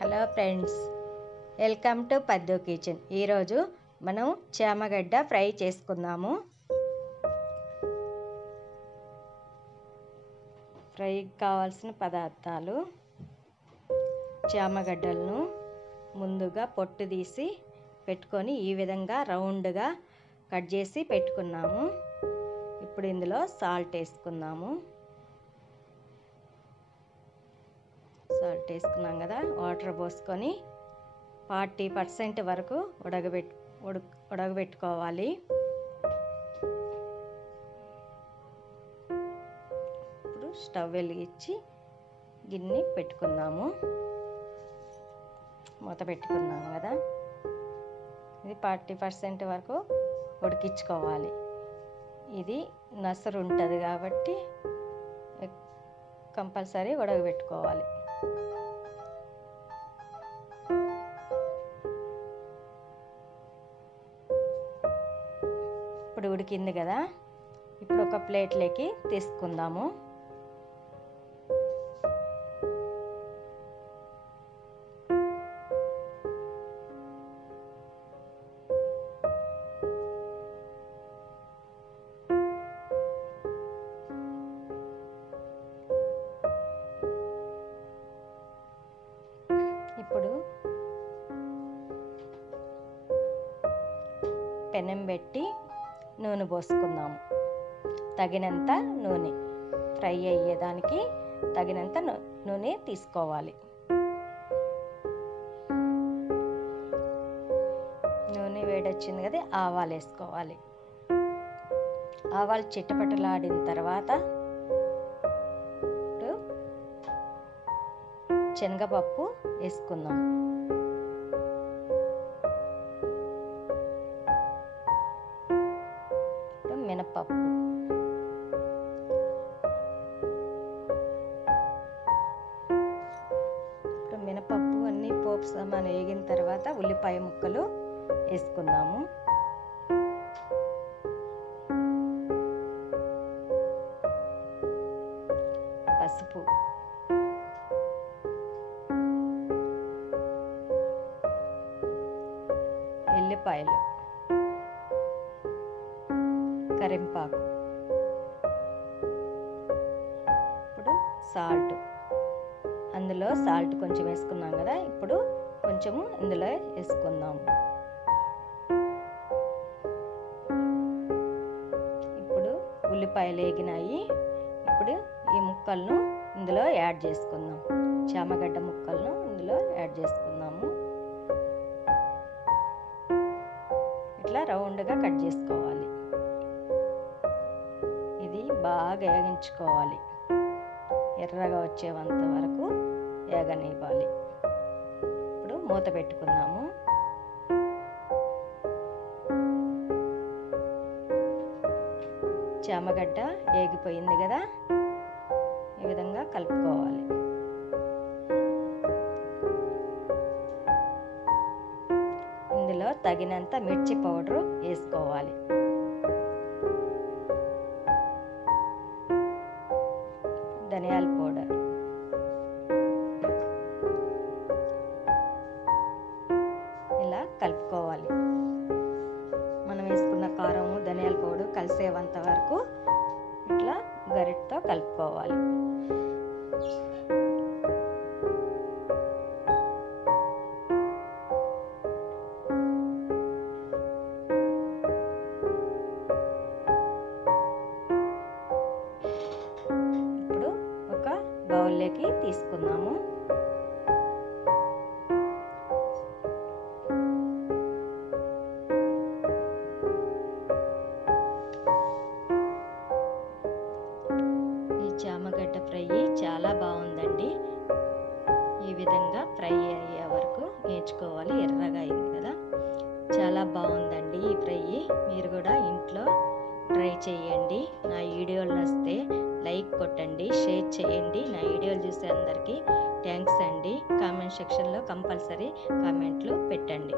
Hello friends, welcome to పద్దు kitchen. ఈరోజు మనం చామగడ్డ ఫ్రై చేసుకుందాము. ఫ్రైకి కావాల్సిన పదార్థాలు: చామగడ్డలను ముందుగా పొట్టు తీసి పెట్టుకొని ఈ విధంగా రౌండ్గా కట్ చేసి పెట్టుకున్నాము. ఇప్పుడు ఇందులో సాల్ట్ వేసుకుందాము. సాల్ట్ వేసుకున్నాం కదా, వాటర్ పోసుకొని 40% వరకు ఉడకబెట్టుకోవాలి. ఇప్పుడు స్టవ్ వెలిగించి గిన్నె పెట్టుకుందాము. మూత పెట్టుకున్నాము కదా, ఇది 40% వరకు ఉడికించుకోవాలి. ఇది నసరు ఉంటుంది కాబట్టి కంపల్సరీ ఉడకబెట్టుకోవాలి. ఇప్పుడు ఉడికింది కదా, ఇప్పుడు ఒక ప్లేట్లోకి తీసుకుందాము. ఇప్పుడు పెనం పెట్టి నూనె పోసుకుందాము. తగినంత నూనె, ఫ్రై అయ్యేదానికి తగినంత నూనె తీసుకోవాలి. నూనె వేడొచ్చింది కదా, ఆవాలు వేసుకోవాలి. ఆవాలు చిట్టపట్టలాడిన తర్వాత ఇప్పుడు శనగపప్పు వేసుకుందాం. మినపప్పు, ఇప్పుడు మినపప్పు అన్ని పోపు సామాను వేగిన తర్వాత ఉల్లిపాయ ముక్కలు వేసుకుందాము. పసుపు, ఎల్లిపాయలు, కరింపాకు, ఇప్పుడు సాల్ట్. అందులో సాల్ట్ కొంచెం వేసుకున్నాం కదా, ఇప్పుడు కొంచెము ఇందులో వేసుకుందాము. ఇప్పుడు ఉల్లిపాయలు వేగినాయి. ఇప్పుడు ఈ ముక్కలను ఇందులో యాడ్ చేసుకుందాం. చామగడ్డ ముక్కలను ఇందులో యాడ్ చేసుకుందాము. ఇట్లా రౌండ్గా కట్ చేసుకోవాలి. ఇది బాగా వేగించుకోవాలి. ఎర్రగా వచ్చేంత వరకు వేగనివ్వాలి. ఇప్పుడు మూత పెట్టుకుందాము. చామగడ్డ వేగిపోయింది కదా, ఈ విధంగా కలుపుకోవాలి. ఇందులో తగినంత మిర్చి పౌడరు వేసుకోవాలి. ధనియాల పౌడర్, ఇలా కలుపుకోవాలి. మనం వేసుకున్న కారము ధనియాల పౌడర్ కలిసేంత వరకు ఇట్లా గరిటతో కలుపుకోవాలి. ఇప్పుడు ఒక బౌల్లోకి తీసుకుందాము. చామగడ్డ ఫ్రై చాలా బాగుందండి. ఈ విధంగా ఫ్రై అయ్యే వరకు నేర్చుకోవాలి. ఎర్రగా అయింది కదా, చాలా బాగుందండి ఈ ఫ్రై. మీరు కూడా ఇంట్లో ట్రై చేయండి. నా వీడియోలు నచ్చితే లైక్ కొట్టండి, షేర్ చేయండి. నా వీడియోలు చూసే అందరికీ థ్యాంక్స్ అండి. కామెంట్ సెక్షన్లో కంపల్సరీ కామెంట్లు పెట్టండి.